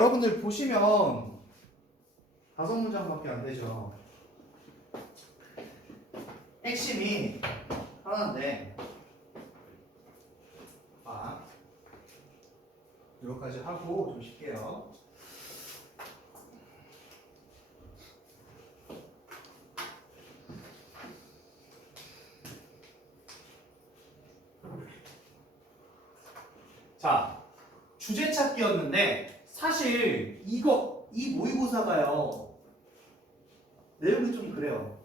여러분들 보시면 5문장밖에 안 되죠. 핵심이 하나인데, 이거까지 하고 좀 쉴게요. 자, 주제 찾기였는데 사실 이 모의고사가요 내용이 좀 그래요.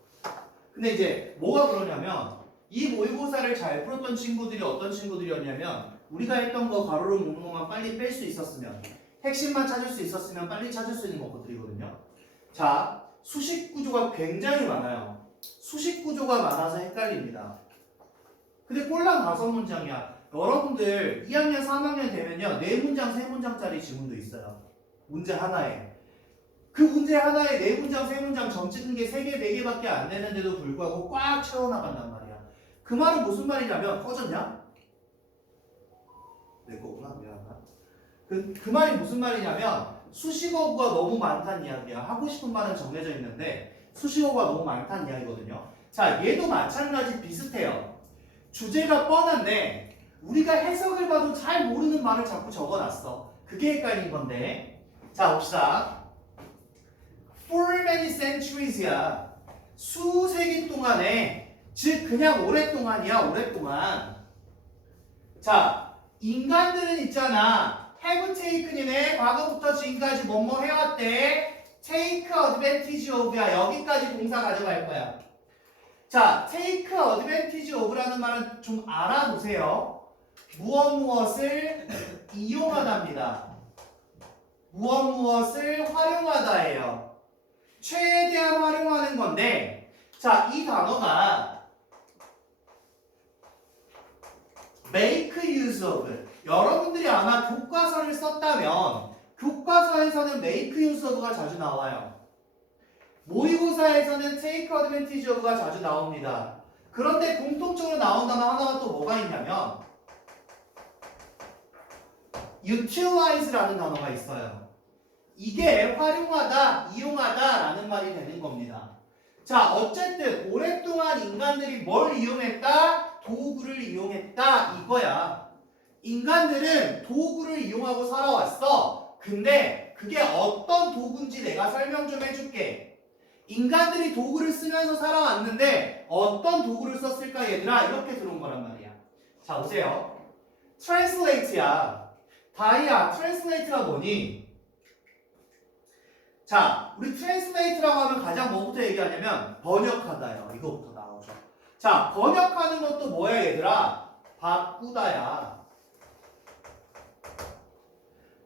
근데 이제 뭐가 그러냐면 이 모의고사를 잘 풀었던 친구들이 어떤 친구들이었냐면 우리가 했던 거 가로로 묶는 것만 빨리 뺄 수 있었으면, 핵심만 찾을 수 있었으면 빨리 찾을 수 있는 것들이거든요. 자, 수식 구조가 굉장히 많아요. 수식 구조가 많아서 헷갈립니다. 근데 꼴랑 5문장이야. 여러분들 2학년, 3학년 되면요 4문장, 3문장짜리 지문도 있어요. 문제 하나에. 그 문제 하나에 4문장, 3문장 점 찍는 게 3개, 4개밖에 안 되는데도 불구하고 꽉 채워나간단 말이야. 그 말은 무슨 말이냐면, 꺼졌냐? 내 거구나, 미안하다. 그 말이 무슨 말이냐면 수식어가 너무 많다는 이야기야. 하고 싶은 말은 정해져 있는데 수식어가 너무 많다는 이야기거든요. 자, 얘도 마찬가지 비슷해요. 주제가 뻔한데 우리가 해석을 봐도 잘 모르는 말을 자꾸 적어놨어. 그게 헷갈린 건데. 자, 봅시다. For many centuries야. 수세기 동안에, 즉 그냥 오랫동안이야. 오랫동안. 자, 인간들은 있잖아. have taken이네. 과거부터 지금까지 뭐뭐 해왔대. take advantage of야. 여기까지 동사 가져갈 거야. 자, take advantage of라는 말은 좀 알아두세요. 무엇을 이용하다입니다. 무엇을 활용하다예요. 최대한 활용하는 건데, 자, 이 단어가 make use of. 여러분들이 아마 교과서를 썼다면 교과서에서는 make use of가 자주 나와요. 모의고사에서는 take advantage of가 자주 나옵니다. 그런데 공통적으로 나온 단어 하나가 또 뭐가 있냐면 utilize라는 단어가 있어요. 이게 활용하다, 이용하다 라는 말이 되는 겁니다. 자, 어쨌든 오랫동안 인간들이 뭘 이용했다? 도구를 이용했다 이거야. 인간들은 도구를 이용하고 살아왔어. 근데 그게 어떤 도구인지 내가 설명 좀 해줄게. 인간들이 도구를 쓰면서 살아왔는데 어떤 도구를 썼을까 얘들아? 이렇게 들어온 거란 말이야. 자, 보세요. translate야. 다이야, translate가 뭐니? 자, 우리 translate라고 하면 가장 뭐부터 얘기하냐면 번역하다요. 이거부터 나오죠. 자, 번역하는 것도 뭐야 얘들아? 바꾸다야.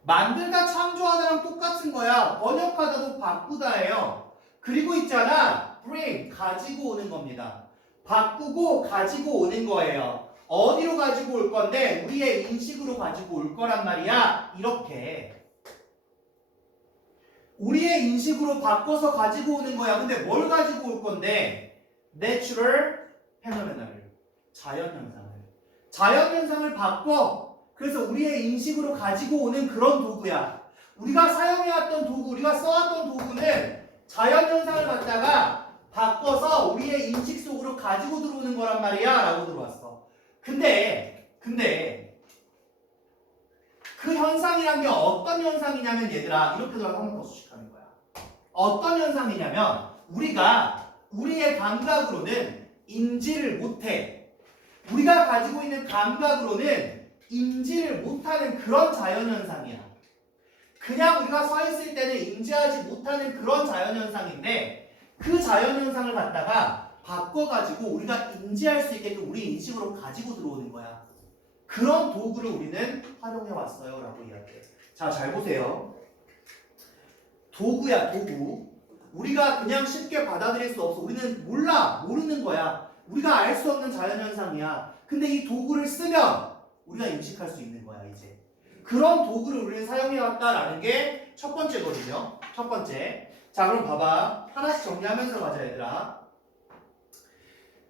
만들다, 창조하다랑 똑같은 거야. 번역하다도 바꾸다예요. 그리고 있잖아, bring, 가지고 오는 겁니다. 바꾸고 가지고 오는 거예요. 어디로 가지고 올 건데? 우리의 인식으로 가지고 올 거란 말이야. 이렇게. 우리의 인식으로 바꿔서 가지고 오는 거야. 근데 뭘 가지고 올 건데? Natural phenomenon. 자연현상을. 자연현상을 바꿔. 그래서 우리의 인식으로 가지고 오는 그런 도구야. 우리가 사용해왔던 도구, 우리가 써왔던 도구는 자연현상을 갖다가 바꿔서 우리의 인식 속으로 가지고 들어오는 거란 말이야. 라고 들어왔어. 근데 그 현상이란 게 어떤 현상이냐면 얘들아, 이렇게 들어가서 한 번 더 수식하는 거야. 어떤 현상이냐면 우리가 우리의 감각으로는 인지를 못해. 우리가 가지고 있는 감각으로는 인지를 못하는 그런 자연현상이야. 그냥 우리가 서 있을 때는 인지하지 못하는 그런 자연현상인데 그 자연현상을 갖다가 바꿔가지고 우리가 인지할 수 있게끔 우리 인식으로 가지고 들어오는 거야. 그런 도구를 우리는 활용해 왔어요 라고 이야기해. 자, 잘 보세요. 도구야, 도구. 우리가 그냥 쉽게 받아들일 수 없어. 우리는 몰라, 모르는 거야. 우리가 알 수 없는 자연현상이야. 근데 이 도구를 쓰면 우리가 인식할 수 있는 거야 이제. 그런 도구를 우리는 사용해 왔다라는 게 첫 번째거든요. 첫 번째. 자, 그럼 봐봐. 하나씩 정리하면서 가자 얘들아.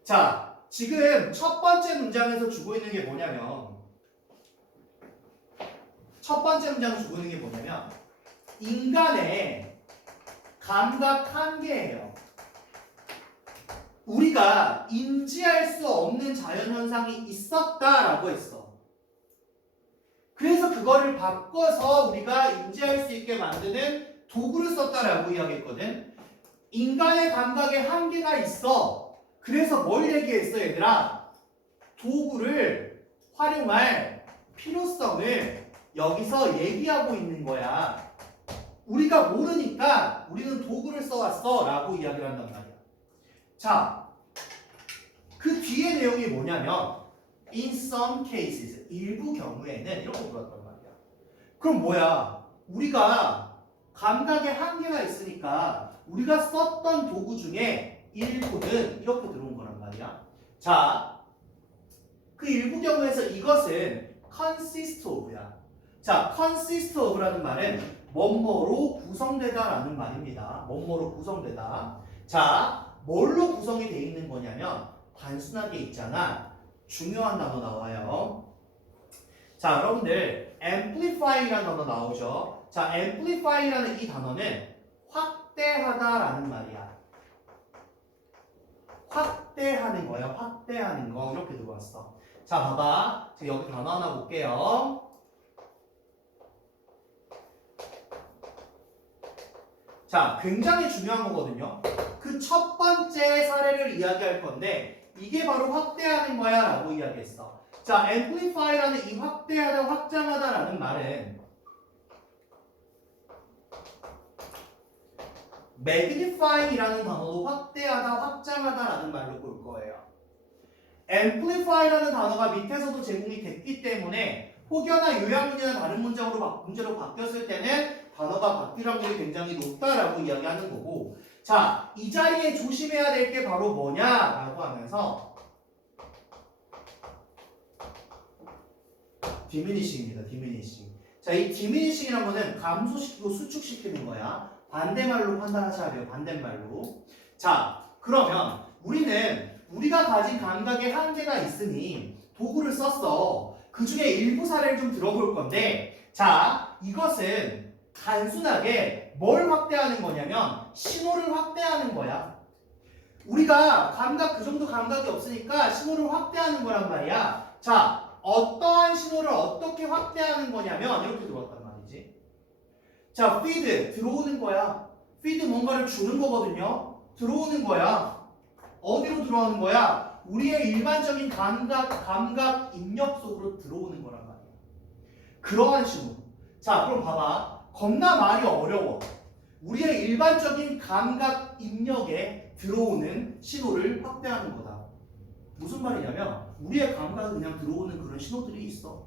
자, 지금 첫 번째 문장에서 주고 있는 게 뭐냐면, 첫 번째 문장을 주고 있는 게 뭐냐면 인간의 감각 한계예요. 우리가 인지할 수 없는 자연현상이 있었다라고 했어. 그래서 그거를 바꿔서 우리가 인지할 수 있게 만드는 도구를 썼다라고 이야기했거든. 인간의 감각에 한계가 있어. 그래서 뭘 얘기했어, 얘들아? 도구를 활용할 필요성을 여기서 얘기하고 있는 거야. 우리가 모르니까 우리는 도구를 써왔어 라고 이야기를 한단 말이야. 자, 그 뒤에 내용이 뭐냐면 in some cases, 일부 경우에는 이렇게 물었단 말이야. 그럼 뭐야? 우리가 감각에 한계가 있으니까 우리가 썼던 도구 중에 일부는 이렇게 들어온 거란 말이야. 자, 그 일부 경우에서 이것은 consist of야. 자, consist of라는 말은 뭐뭐로 구성되다라는 말입니다. 뭐뭐로 구성되다. 자, 뭘로 구성이 돼 있는 거냐면 단순하게 있잖아. 중요한 단어 나와요. 자, 여러분들 amplify라는 단어 나오죠. 자, amplify라는 이 단어는 확대하다라는 말이야. 확대하는 거예요. 확대하는 거 이렇게 들어왔어. 자, 봐봐. 제가 여기 단어 하나 볼게요. 자, 굉장히 중요한 거거든요. 그 첫 번째 사례를 이야기할 건데 이게 바로 확대하는 거야 라고 이야기했어. 자, amplify라는 이 확대하다, 확장하다라는 말은 magnify이라는 단어도 확대하다, 확장하다라는 말로 볼 거예요. amplify라는 단어가 밑에서도 제공이 됐기 때문에 혹여나 요약문이나 다른 문제로 바뀌었을 때는 단어가 바뀔 확률이 굉장히 높다라고 이야기하는 거고, 자, 이 자리에 조심해야 될 게 바로 뭐냐라고 하면서 디미니싱입니다. 디미니싱. 자, 이 디미니싱이라는 거는 감소시키고 수축시키는 거야. 반대말로 판단하셔야 돼요. 반대말로. 자, 그러면 우리가 가진 감각에 한계가 있으니 도구를 썼어. 그 중에 일부 사례를 좀 들어볼 건데, 자, 이것은 단순하게 뭘 확대하는 거냐면 신호를 확대하는 거야. 우리가 그 정도 감각이 없으니까 신호를 확대하는 거란 말이야. 자, 어떠한 신호를 어떻게 확대하는 거냐면 이렇게 들어왔단 말이지. 자, feed 들어오는 거야. feed 뭔가를 주는 거거든요. 들어오는 거야. 어디로 들어오는 거야? 우리의 일반적인 감각 입력 속으로 들어오는 거란 말이야. 그러한 신호. 자, 그럼 봐봐. 겁나 말이 어려워. 우리의 일반적인 감각 입력에 들어오는 신호를 확대하는 거다. 무슨 말이냐면 우리의 감각은 그냥 들어오는 그런 신호들이 있어.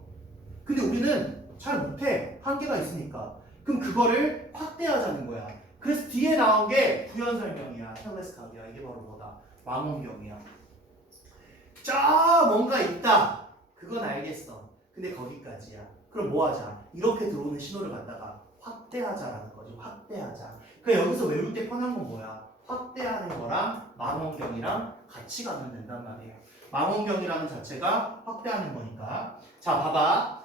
근데 우리는 잘 못해. 한계가 있으니까. 그럼 그거를 확대하자는 거야. 그래서 뒤에 나온 게 부연 설명이야. 텔레스캅이야. 이게 바로 뭐다? 망원경이야. 뭔가 있다. 그건 알겠어. 근데 거기까지야. 그럼 뭐 하자? 이렇게 들어오는 신호를 갖다가 확대하자라는 거죠. 확대하자. 그러니까 여기서 외울 때 편한 건 뭐야? 확대하는 거랑 망원경이랑 같이 가면 된단 말이에요. 망원경이라는 자체가 확대하는 거니까. 자, 봐봐.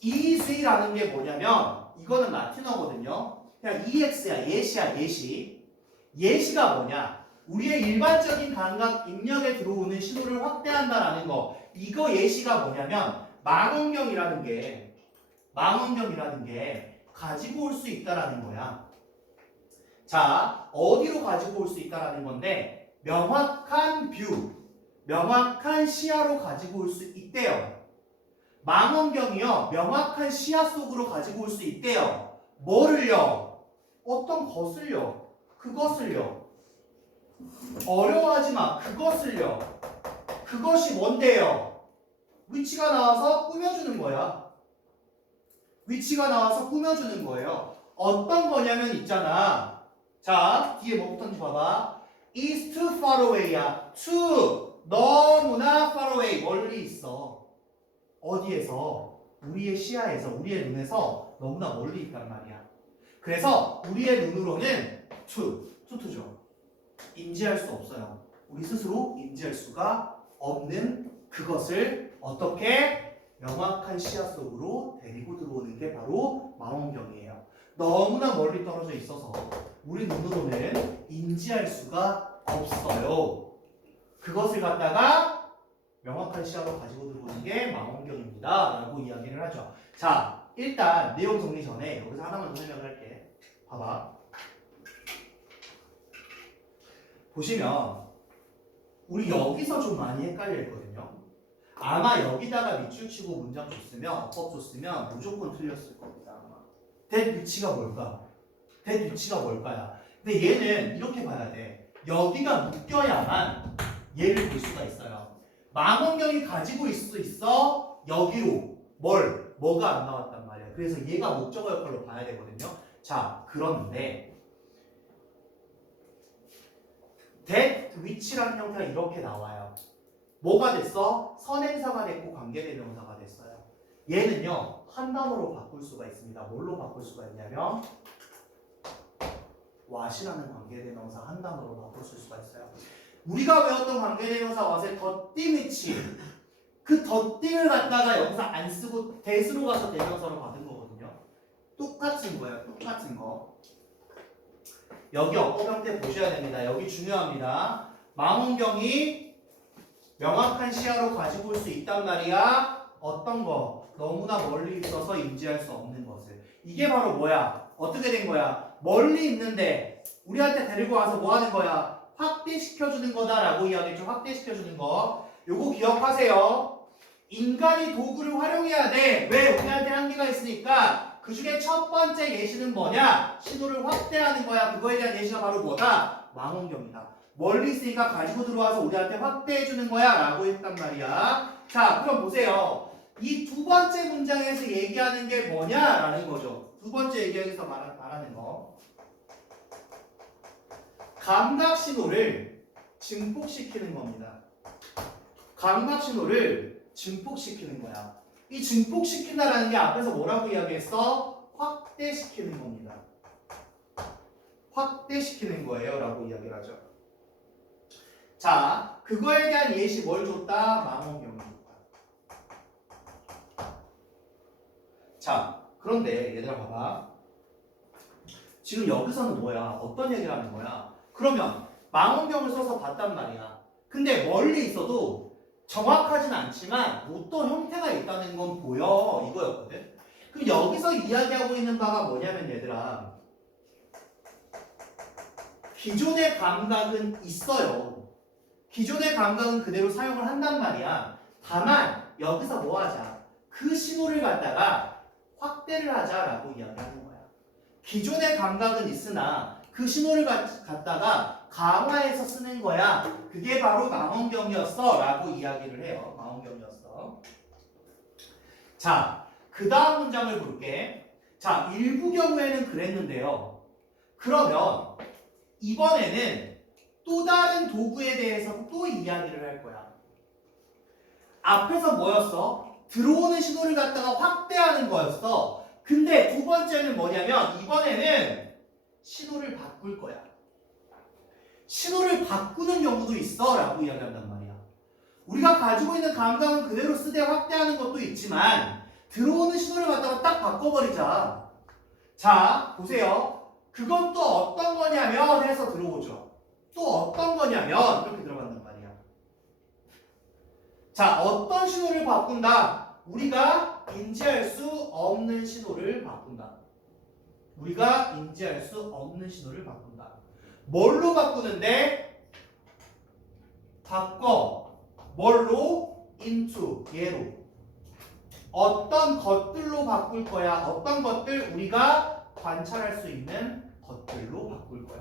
EZ라는 게 뭐냐면 이거는 라틴어거든요. 그냥 EX야. 예시야. 예시. 예시가 뭐냐? 우리의 일반적인 감각 입력에 들어오는 신호를 확대한다라는 거. 이거 예시가 뭐냐면 망원경이라는 게 가지고 올 수 있다라는 거야. 자, 어디로 가지고 올 수 있다라는 건데 명확한 뷰, 명확한 시야로 가지고 올 수 있대요. 망원경이요, 명확한 시야 속으로 가지고 올 수 있대요. 뭐를요? 어떤 것을요? 그것을요. 어려워하지 마. 그것을요. 그것이 뭔데요? 위치가 나와서 꾸며주는 거야. 위치가 나와서 꾸며주는 거예요. 어떤 거냐면 있잖아. 자, 뒤에 뭐 붙었는지 봐봐. is too far away야. too, 너무나 far away, 멀리 있어. 어디에서? 우리의 시야에서, 우리의 눈에서 너무나 멀리 있단 말이야. 그래서 우리의 눈으로는 투죠. 인지할 수 없어요. 우리 스스로 인지할 수가 없는 그것을 어떻게 명확한 시야 속으로 데리고 들어오는 게 바로 망원경이에요. 너무나 멀리 떨어져 있어서 우리 눈으로는 인지할 수가 없어요. 그것을 갖다가 명확한 시야로 가지고 들어오는 게 망원경입니다 라고 이야기를 하죠. 자, 일단 내용 정리 전에 여기서 하나만 더 설명을 할게. 봐봐. 보시면 우리 여기서 좀 많이 헷갈려 있거든요. 아마 여기다가 밑줄 치고 문장 줬으면, 어법 줬으면 무조건 틀렸을 겁니다. 아마. that 위치가 뭘까? that 위치가 뭘까야? 근데 얘는 이렇게 봐야 돼. 여기가 묶여야만 얘를 볼 수가 있어요. 망원경이 가지고 있을 수 있어. 여기로 뭐가 안 나왔단 말이야. 그래서 얘가 목적어 역할로 봐야 되거든요. 자, 그런데 that 위치라는 형태가 이렇게 나와요. 뭐가 됐어? 선행사가 됐고 관계대명사가 됐어요. 얘는요 한 단어로 바꿀 수가 있습니다. 뭘로 바꿀 수가 있냐면 what이라는 관계대명사 한 단어로 바꿀 수가 있어요. 우리가 외웠던 관계대명사 what의 덧띵 위치, 그 덧띵을 갖다가 여기서 안 쓰고 that으로 가서 대명사로 받은 거거든요. 똑같은 거예요. 똑같은 거. 여기 어법 형태 보셔야 됩니다. 여기 중요합니다. 망원경이 명확한 시야로 가지고 올 수 있단 말이야. 어떤 거? 너무나 멀리 있어서 인지할 수 없는 것을. 이게 바로 뭐야? 어떻게 된 거야? 멀리 있는데 우리한테 데리고 와서 뭐 하는 거야? 확대시켜주는 거다라고 이야기했죠. 확대시켜주는 거. 요거 기억하세요. 인간이 도구를 활용해야 돼. 왜? 우리한테 한계가 있으니까. 그 중에 첫 번째 예시는 뭐냐? 신호를 확대하는 거야. 그거에 대한 예시가 바로 뭐다? 망원경이다. 멀리 있으니까 가지고 들어와서 우리한테 확대해주는 거야 라고 했단 말이야. 자, 그럼 보세요. 이 두 번째 문장에서 얘기하는 게 뭐냐라는 거죠. 두 번째 얘기에서 말하는 거. 감각 신호를 증폭시키는 겁니다. 감각 신호를 증폭시키는 거야. 이 증폭시킨다라는 게 앞에서 뭐라고 이야기했어? 확대시키는 겁니다. 확대시키는 거예요 라고 이야기를 하죠. 자, 그거에 대한 예시 뭘 줬다? 망원경을 줬다. 자, 그런데 얘들아 봐봐. 지금 여기서는 뭐야? 어떤 얘기를 하는 거야? 그러면 망원경을 써서 봤단 말이야. 근데 멀리 있어도 정확하진 않지만 어떤 형태가 있다는 건 보여. 이거였거든. 그럼 여기서 이야기하고 있는 바가 뭐냐면 얘들아, 기존의 감각은 있어요. 기존의 감각은 그대로 사용을 한단 말이야. 다만 여기서 뭐 하자? 그 신호를 갖다가 확대를 하자라고 이야기하는 거야. 기존의 감각은 있으나 그 신호를 갖다가 강화해서 쓰는 거야. 그게 바로 망원경이었어 라고 이야기를 해요. 망원경이었어. 자, 그 다음 문장을 볼게. 자, 일부 경우에는 그랬는데요. 그러면 이번에는 또 다른 도구에 대해서 또 이야기를 할 거야. 앞에서 뭐였어? 들어오는 신호를 갖다가 확대하는 거였어. 근데 두 번째는 뭐냐면 이번에는 신호를 바꿀 거야. 신호를 바꾸는 경우도 있어 라고 이야기한단 말이야. 우리가 가지고 있는 감각은 그대로 쓰되 확대하는 것도 있지만 들어오는 신호를 갖다가 딱 바꿔버리자. 자, 보세요. 그건 또 어떤 거냐면 해서 들어오죠. 또 어떤 거냐면 이렇게 들어간단 말이야. 자, 어떤 신호를 바꾼다? 우리가 인지할 수 없는 신호를 바꾼다. 우리가 인지할 수 없는 신호를 바꾼다. 뭘로 바꾸는데? 바꿔. 뭘로? into. 얘로. 어떤 것들로 바꿀 거야? 어떤 것들? 우리가 관찰할 수 있는 것들로 바꿀 거야.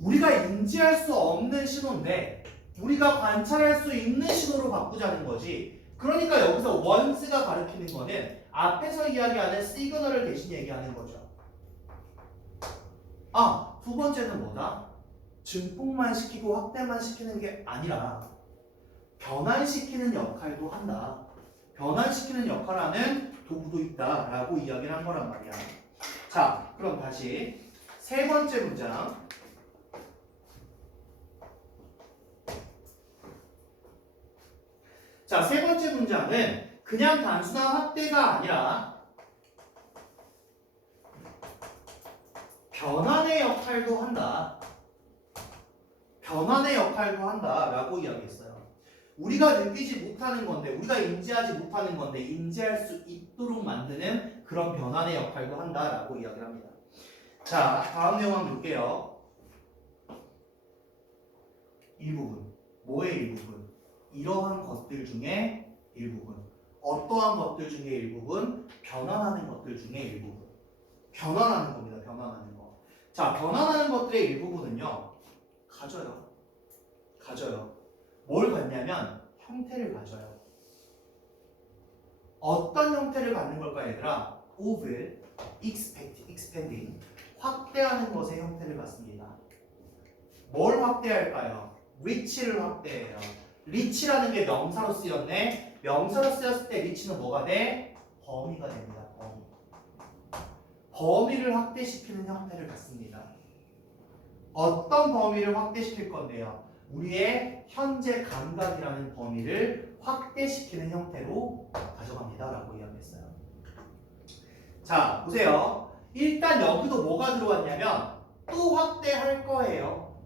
우리가 인지할 수 없는 신호인데 우리가 관찰할 수 있는 신호로 바꾸자는 거지. 그러니까 여기서 once가 가리키는 거는 앞에서 이야기하는 시그널을 대신 얘기하는 거죠. 아, 두 번째는 뭐다? 증폭만 시키고 확대만 시키는 게 아니라 변환시키는 역할도 한다. 변환시키는 역할하는 도구도 있다라고 이야기를 한 거란 말이야. 자, 그럼 다시 세 번째 문장. 자, 세 번째 문장은 그냥 단순한 확대가 아니라 변환의 역할도 한다. 변환의 역할도 한다라고 이야기했어요. 우리가 느끼지 못하는 건데, 우리가 인지하지 못하는 건데 인지할 수 있도록 만드는 그런 변환의 역할도 한다라고 이야기를 합니다. 자, 다음 내용 한번 볼게요. 일부분. 뭐의 일부분? 이러한 것들 중에 일부분. 어떠한 것들 중에 일부분? 변환하는 것들 중에 일부분. 변환하는 겁니다. 변환하는 거. 자, 변환하는 것들의 일부분은요. 가져요. 뭘 갖냐면 형태를 가져요. 어떤 형태를 갖는 걸까 얘들아? of, expanding, 확대하는 것의 형태를 갖습니다. 뭘 확대할까요? reach를 확대해요. reach라는 게 명사로 쓰였네. 명사로 쓰였을 때 reach는 뭐가 돼? 범위가 됩니다. 범위를 확대시키는 형태를 갖습니다. 어떤 범위를 확대시킬 건데요? 우리의 현재 감각이라는 범위를 확대시키는 형태로 가져갑니다. 라고 이야기했어요. 자, 보세요. 일단 여기도 뭐가 들어왔냐면 또 확대할 거예요.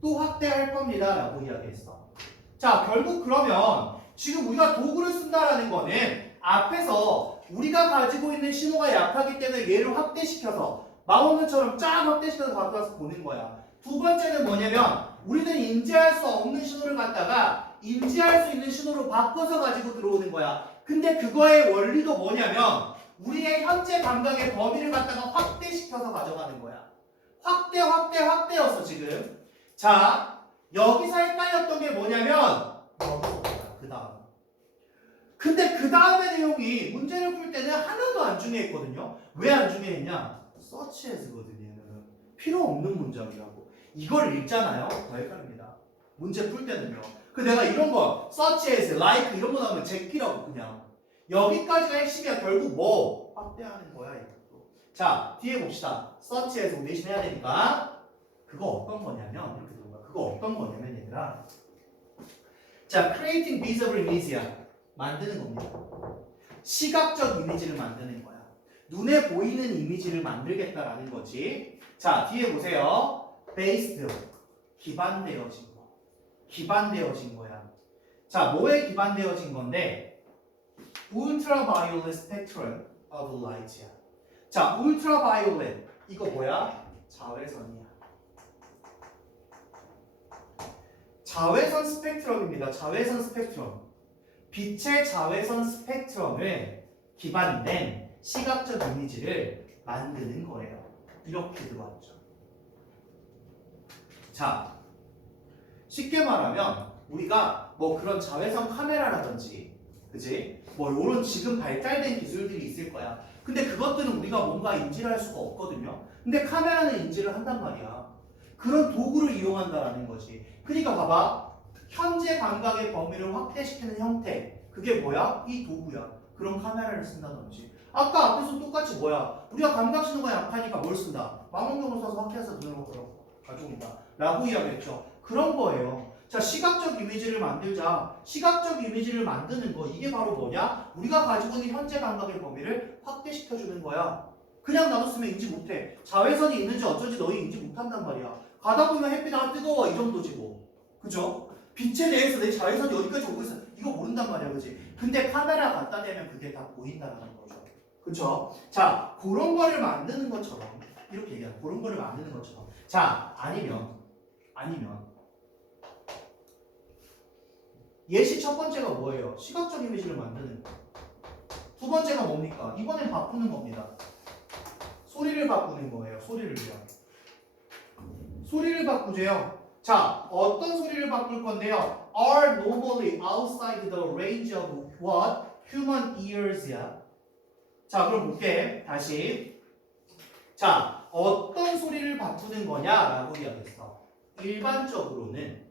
또 확대할 겁니다. 라고 이야기했어. 자, 결국 그러면 지금 우리가 도구를 쓴다라는 거는 앞에서 우리가 가지고 있는 신호가 약하기 때문에 얘를 확대시켜서 마법문처럼 쫙 확대시켜서 갖고 와서 보는 거야. 두 번째는 뭐냐면 우리는 인지할 수 없는 신호를 갖다가 인지할 수 있는 신호로 바꿔서 가지고 들어오는 거야. 근데 그거의 원리도 뭐냐면 우리의 현재 감각의 범위를 갖다가 확대시켜서 가져가는 거야. 확대였어 지금. 자, 여기서 헷갈렸던 게 뭐냐면 그 다음. 근데 그 다음의 내용이 문제를 풀 때는 하나도 안 중요했거든요. 왜 안 중요했냐? such as거든요. 필요 없는 문장이라고. 이걸 읽잖아요. 더 헷갈립니다. 문제 풀 때는요. 그 내가 이런 거 such as, like 이런 거 나오면 제끼라고 그냥. 여기까지가 핵심이야. 결국 뭐? 확대하는 거야. 이것도. 자, 뒤에 봅시다. such as 대신 해야 되니까 그거 어떤 거냐면 이렇게 들어가. 그거 어떤 거냐면 얘들아. 자, creating visible image야. 만드는 겁니다. 시각적 이미지를 만드는 거야. 눈에 보이는 이미지를 만들겠다라는 거지. 자, 뒤에 보세요. based, 기반되어진 거. 기반되어진 거야. 자, 뭐에 기반되어진 건데? ultraviolet spectrum of light야. 자, ultraviolet 이거 뭐야? 자외선이야. 자외선 스펙트럼입니다. 자외선 스펙트럼. 빛의 자외선 스펙트럼을 기반된 시각적 이미지를 만드는 거예요. 이렇게 들어왔죠. 자, 쉽게 말하면 우리가 뭐 그런 자외선 카메라라든지, 그지? 뭐 이런 지금 발달된 기술들이 있을 거야. 근데 그것들은 우리가 뭔가 인지를 할 수가 없거든요. 근데 카메라는 인지를 한단 말이야. 그런 도구를 이용한다라는 거지. 그러니까 봐봐. 현재 감각의 범위를 확대시키는 형태. 그게 뭐야? 이 도구야. 그런 카메라를 쓴다든지. 아까 앞에서 똑같이 뭐야? 우리가 감각 신호가 약하니까 뭘 쓴다? 망원경을 써서 확대해서 눈을 가지고 있다. 라고 이야기했죠. 그런 거예요. 자, 시각적 이미지를 만들자. 시각적 이미지를 만드는 거. 이게 바로 뭐냐? 우리가 가지고 있는 현재 감각의 범위를 확대시켜주는 거야. 그냥 놔뒀으면 인지 못해. 자외선이 있는지 어쩐지 너희 인지 못한단 말이야. 가다 보면 햇빛 뜨거워. 이 정도지 뭐. 그죠? 빛에 대해서 내 자외선이 어디까지 오고 있어. 이거 모른단 말이야. 그지? 근데 카메라 갖다 대면 그게 다 보인다는 거죠. 그쵸? 자, 그런 거를 만드는 것처럼. 이렇게 얘기하는 그런 거를 만드는 것처럼. 자, 아니면 예시 첫 번째가 뭐예요? 시각적 이미지를 만드는 거. 두 번째가 뭡니까? 이번엔 바꾸는 겁니다. 소리를 바꾸는 거예요. 소리를 바꾸세요. 자, 어떤 소리를 바꿀 건데요? Are normally outside the range of what? Human ears야. 자, 그럼 볼게. 다시. 자, 어떤 소리를 바꾸는 거냐라고 이야기했어. 일반적으로는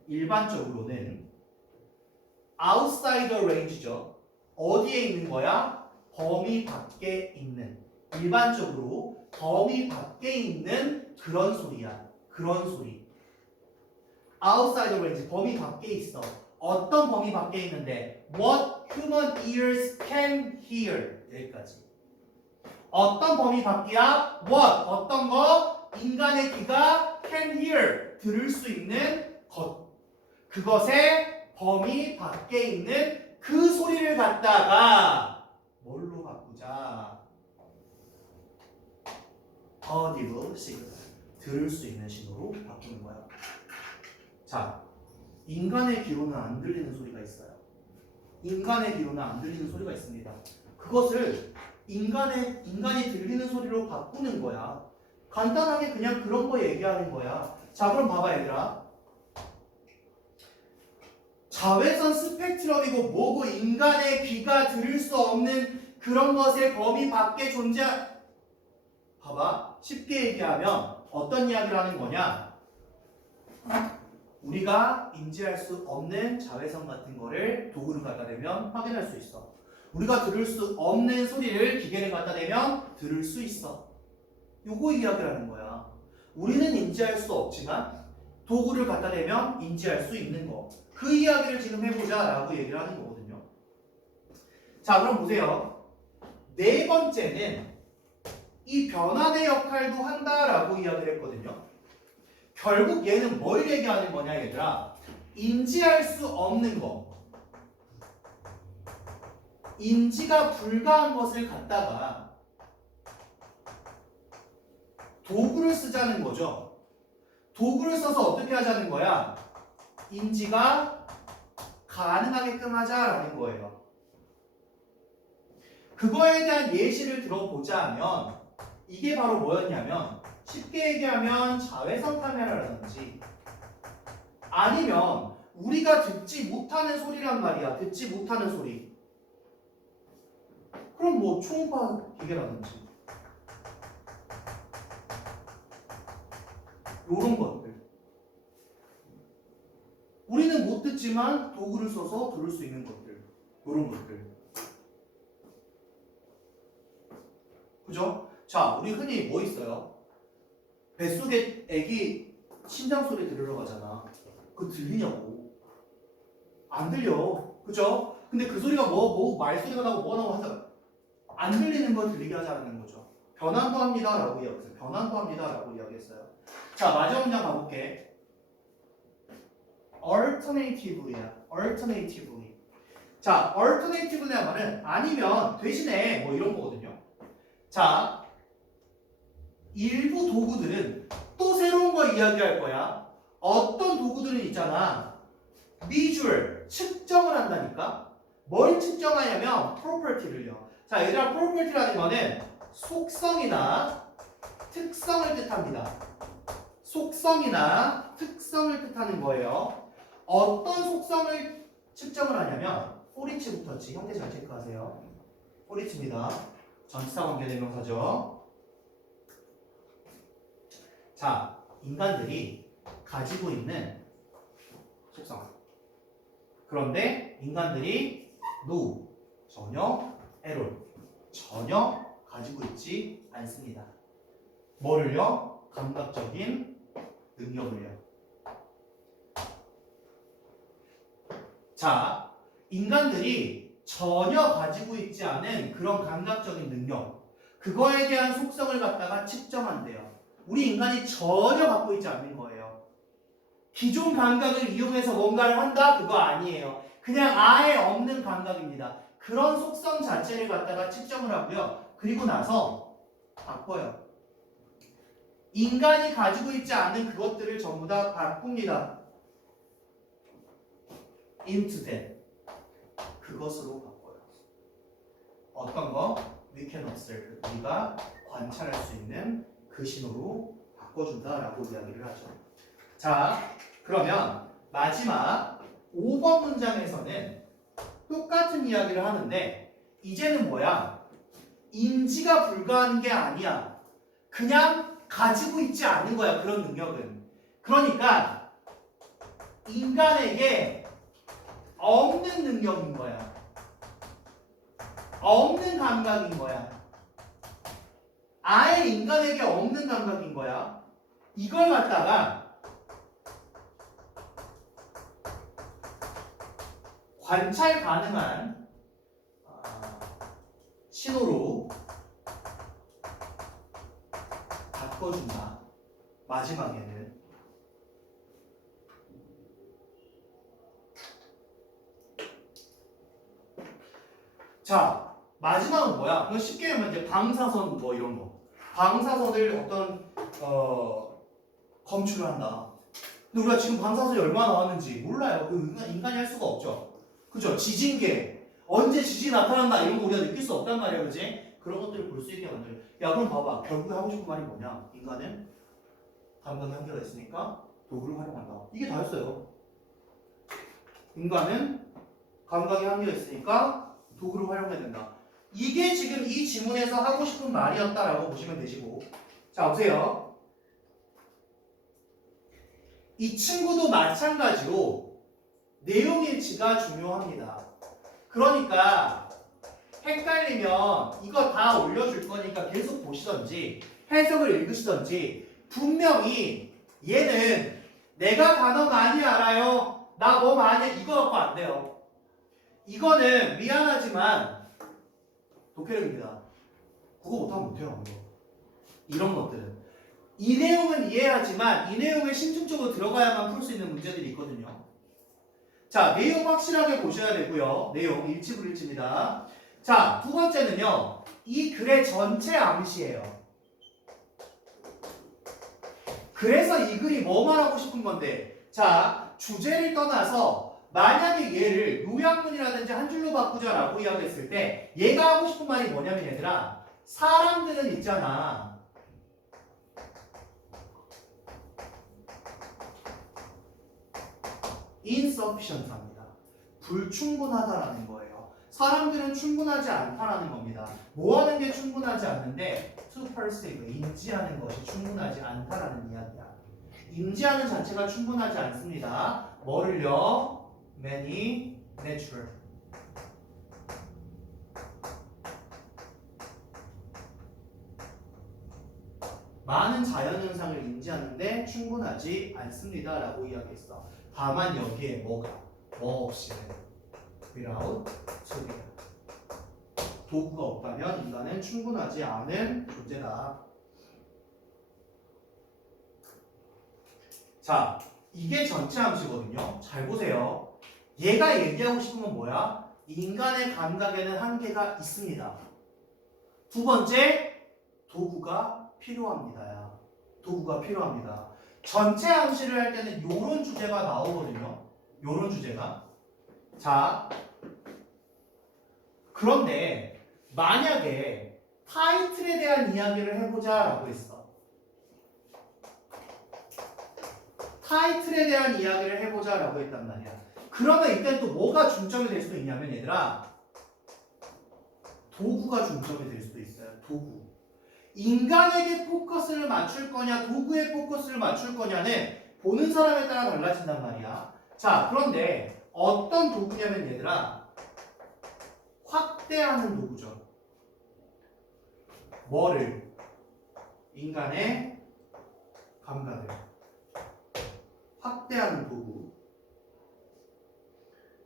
outside the range죠. 어디에 있는 거야? 범위 밖에 있는. 일반적으로 범위 밖에 있는 그런 소리야. 그런 소리. outside the range. 범위 밖에 있어. 어떤 범위 밖에 있는데? What human ears can hear. 여기까지. 어떤 범위 밖이야? What? 어떤 거? 인간의 귀가 can hear 들을 수 있는 것. 그것의 범위 밖에 있는 그 소리를 갖다가 뭘로 바꾸자? audible signal. 들을 수 있는 신호로 바꾸는 거야. 자, 인간의 귀로는 안 들리는 소리가 있어요. 인간의 귀로는 안 들리는 소리가 있습니다. 그것을 인간이 들리는 소리로 바꾸는 거야. 간단하게 그냥 그런 거 얘기하는 거야. 자, 그럼 봐봐 얘들아. 자외선 스펙트럼이고 뭐고 인간의 귀가 들을 수 없는 그런 것의 범위 밖에 봐봐. 쉽게 얘기하면 어떤 이야기를 하는 거냐? 우리가 인지할 수 없는 자외선 같은 거를 도구를 갖다 대면 확인할 수 있어. 우리가 들을 수 없는 소리를 기계를 갖다 대면 들을 수 있어. 요거 이야기를 하는 거야. 우리는 인지할 수 없지만 도구를 갖다 대면 인지할 수 있는 거. 그 이야기를 지금 해보자 라고 얘기를 하는 거거든요. 자, 그럼 보세요. 네 번째는 이 변환의 역할도 한다라고 이야기를 했거든요. 결국 얘는 뭘 얘기하는 거냐 얘들아? 인지할 수 없는 거, 인지가 불가한 것을 갖다가 도구를 쓰자는 거죠. 도구를 써서 어떻게 하자는 거야? 인지가 가능하게끔 하자라는 거예요. 그거에 대한 예시를 들어보자 하면 이게 바로 뭐였냐면 쉽게 얘기하면 자외선 카메라라든지 아니면 우리가 듣지 못하는 소리란 말이야. 듣지 못하는 소리. 그럼 뭐 초음파 기계라든지 요런 것들. 우리는 못 듣지만 도구를 써서 들을 수 있는 것들. 요런 것들. 그죠? 자, 우리 흔히 뭐 있어요? 뱃속에 애기 심장 소리 들으러 가잖아. 그거 들리냐고. 안 들려. 그죠? 근데 그 소리가 말소리가 나고 뭐가 나고 하잖아. 안 들리는 걸 들리게 하자는 거죠. 변환도 합니다 라고 이야기했어요. 변환도 합니다 라고 이야기했어요. 자, 마지막 문장 가볼게. alternative야. alternatively. 자, alternative라는 말은 아니면 대신에 뭐 이런 거거든요. 자, 일부 도구들은 또 새로운 거 이야기할 거야. 어떤 도구들은 있잖아. measure, 측정을 한다니까. 뭘 측정하냐면 property를요. 자, 얘들아, property라는 거는 속성이나 특성을 뜻합니다. 속성이나 특성을 뜻하는 거예요. 어떤 속성을 측정을 하냐면 for each부터 형태 잘 체크하세요. for each입니다. 전치사 관계 대명사죠. 자, 인간들이 가지고 있는 속성. 그런데 인간들이 no, 전혀, error, 전혀 가지고 있지 않습니다. 뭐를요? 감각적인 능력을요. 자, 인간들이 전혀 가지고 있지 않은 그런 감각적인 능력, 그거에 대한 속성을 갖다가 측정한대요. 우리 인간이 전혀 갖고 있지 않는 거예요. 기존 감각을 이용해서 뭔가를 한다? 그거 아니에요. 그냥 아예 없는 감각입니다. 그런 속성 자체를 갖다가 측정을 하고요. 그리고 나서 바꿔요. 인간이 가지고 있지 않는 그것들을 전부 다 바꿉니다. into that. 그것으로 바꿔요. 어떤 거? We can observe. 우리가 관찰할 수 있는 그 신호로 바꿔준다라고 이야기를 하죠. 자, 그러면 마지막 5번 문장에서는 똑같은 이야기를 하는데 이제는 뭐야? 인지가 불가한 게 아니야. 그냥 가지고 있지 않은 거야. 그런 능력은. 그러니까 인간에게 없는 능력인 거야. 없는 감각인 거야. 아예 인간에게 없는 감각인 거야. 이걸 갖다가 관찰 가능한 신호로 바꿔준다. 마지막에는 자, 마지막은 뭐야? 이거 쉽게 하면 이제 방사선 뭐 이런 거. 방사선을 어떤 검출을 한다. 근데 우리가 지금 방사선이 얼마나 나왔는지 몰라요. 그 인간이 할 수가 없죠. 그죠? 지진계. 언제 지진이 나타난다 이런 거 우리가 느낄 수 없단 말이야. 그지? 그런 것들을 볼 수 있게 만들어. 야, 그럼 봐봐. 결국에 하고 싶은 말이 뭐냐? 인간은 감각의 한계가 있으니까 도구를 활용한다. 이게 다였어요. 인간은 감각의 한계가 있으니까 도구를 활용해야 된다. 이게 지금 이 지문에서 하고 싶은 말이었다라고 보시면 되시고. 자, 보세요. 이 친구도 마찬가지로 내용일치가 중요합니다. 그러니까 헷갈리면 이거 다 올려줄 거니까 계속 보시던지 해석을 읽으시던지 분명히 얘는 내가 단어 많이 알아요. 나 뭐 많이 이거 갖고 안 돼요. 이거는 미안하지만 독해력입니다. 국어 못하면 못해요. 이런 것들은. 이 내용은 이해하지만 이 내용에 심층적으로 들어가야만 풀 수 있는 문제들이 있거든요. 자, 내용 확실하게 보셔야 되고요. 내용 일치불일치입니다. 자, 두 번째는요. 이 글의 전체 암시예요. 그래서 이 글이 뭐 말하고 싶은 건데, 자, 주제를 떠나서 만약에 얘를 요약문이라든지 한 줄로 바꾸자라고 이야기했을 때 얘가 하고 싶은 말이 뭐냐면 얘들아, 사람들은 있잖아. insufficient 합니다. 불충분하다라는 거예요. 사람들은 충분하지 않다라는 겁니다. 뭐 하는 게 충분하지 않는데 to perceive, 인지하는 것이 충분하지 않다라는 이야기야. 인지하는 자체가 충분하지 않습니다. 뭐를요? many natural. 많은 자연현상을 인지하는데 충분하지 않습니다 라고 이야기했어. 다만 여기에 뭐가? 뭐 없이는 without together. 도구가 없다면 인간은 충분하지 않은 존재다. 자, 이게 전체 함수거든요. 잘 보세요. 얘가 얘기하고 싶은 건 뭐야? 인간의 감각에는 한계가 있습니다. 두 번째, 도구가 필요합니다. 도구가 필요합니다. 전체 암시를 할 때는 요런 주제가 나오거든요. 요런 주제가. 자, 그런데 만약에 타이틀에 대한 이야기를 해보자 라고 했어. 타이틀에 대한 이야기를 해보자 라고 했단 말이야. 그러면 이때 또 뭐가 중점이 될 수도 있냐면 얘들아, 도구가 중점이 될 수도 있어요. 도구. 인간에게 포커스를 맞출 거냐 도구에 포커스를 맞출 거냐는 보는 사람에 따라 달라진단 말이야. 자, 그런데 어떤 도구냐면 얘들아, 확대하는 도구죠. 뭐를? 인간의 감각을 확대하는 도구.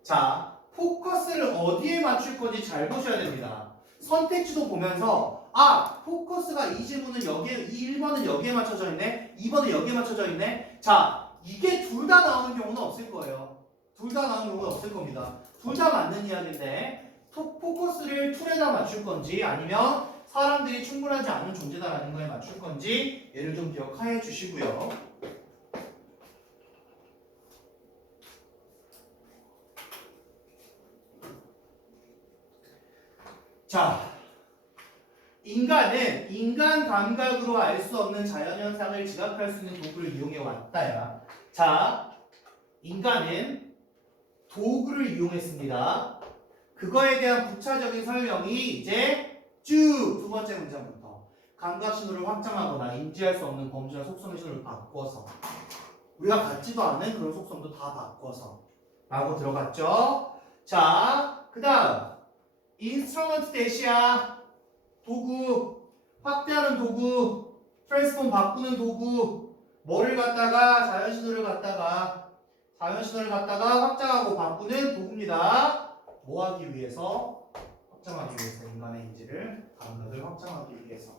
자, 포커스를 어디에 맞출 건지 잘 보셔야 됩니다. 선택지도 보면서 아, 포커스가 이 질문은 여기에, 이 1번은 여기에 맞춰져 있네, 2번은 여기에 맞춰져 있네. 자, 이게 둘 다 나오는 경우는 없을 거예요. 둘 다 나오는 경우는 없을 겁니다. 둘 다 맞는 이야기인데 포커스를 툴에다 맞출 건지 아니면 사람들이 충분하지 않은 존재다라는 거에 맞출 건지 얘를 좀 기억해 주시고요. 자, 인간은 인간 감각으로 알 수 없는 자연현상을 지각할 수 있는 도구를 이용해 왔다야. 자, 인간은 도구를 이용했습니다. 그거에 대한 부차적인 설명이 이제 쭉 두 번째 문장부터 감각 신호를 확장하거나 인지할 수 없는 범주나 속성의 신호를 바꿔서 우리가 갖지도 않은 그런 속성도 다 바꿔서 라고 들어갔죠. 자, 그 다음 인스트루먼트 대시야 도구, 확대하는 도구, 트랜스폼 바꾸는 도구, 뭐를 갖다가 자연신호를 갖다가 확장하고 바꾸는 도구입니다. 뭐 하기 위해서? 확장하기 위해서. 인간의 인지를, 감각을 확장하기 위해서.